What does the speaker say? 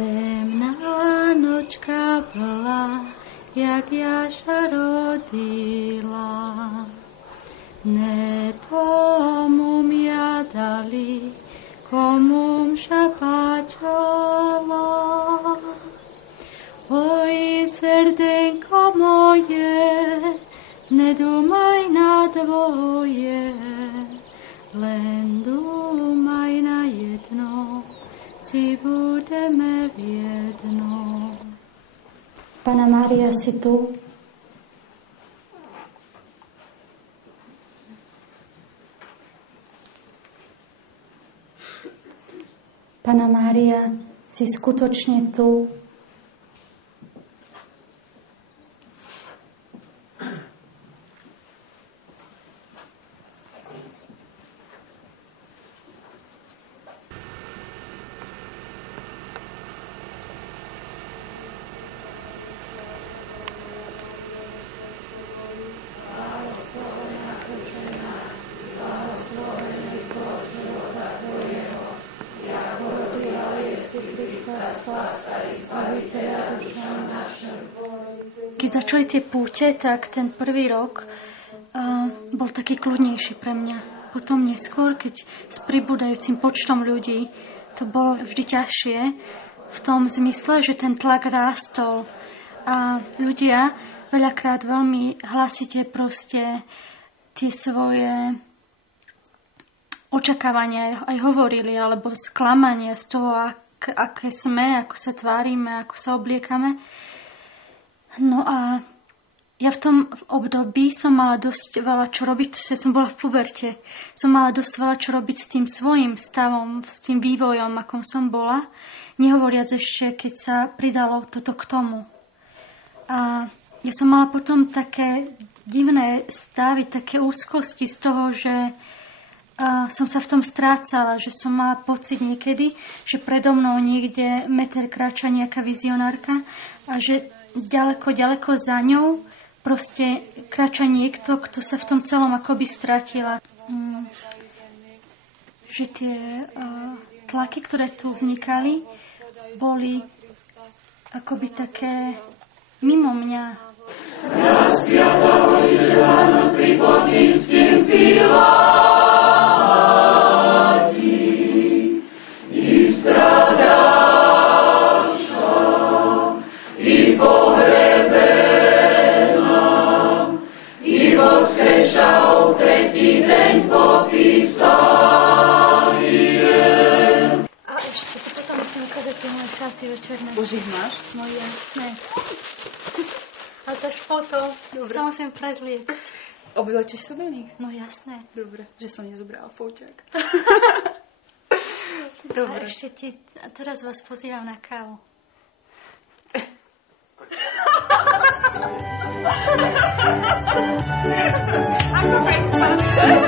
Temná nočka bola, jak Jaša rodila. Ne tomu mňa dali, komu mša páčala. Oj, srdenko moje, nedumaj na dvoje, len dumaj na jedno, si budeme v jedno. Panna Mária, si tu? Panna Mária, si skutočne tu? Keď začali tie púte, tak ten prvý rok bol taký kľudnejší pre mňa. Potom neskôr, keď s pribúdajúcim počtom ľudí, to bolo vždy ťažšie v tom zmysle, že ten tlak rástol. A ľudia veľakrát veľmi hlasite proste tie svoje očakávania aj hovorili, alebo sklamania z toho, aké sme, ako sa tvárime, ako sa obliekame. No a ja v tom období som mala dosť veľa čo robiť, že som bola v puberte. Som mala dosť veľa čo robiť s tým svojím stavom, s tým vývojom, akom som bola. Nehovoriac ešte, keď sa pridalo toto k tomu. A ja som mala potom také divné stavy, také úzkosti z toho, že som sa v tom strácala, že som mala pocit niekedy, že predo mnou niekde meter kráča nejaká vizionárka a že ďaleko, ďaleko za ňou proste kráča niekto, kto sa v tom celom akoby stratila. Že tie tlaky, ktoré tu vznikali, boli akoby také mimo mňa. Rozpiatá Boží ráno pri Pontínskim Piláti i stradáša i pohrebená i voskreša o tretí deň popísali. A ešte potom musím ukázať tie moje šaty večerné. Už ich máš? No jasné. A to foto sa musím prezliecť. Oblečeš sa do nich? No jasné. Dobre, že som nezobrala foťák. Dobre. A ešte teraz vás pozývam na kávu. Ako pekná.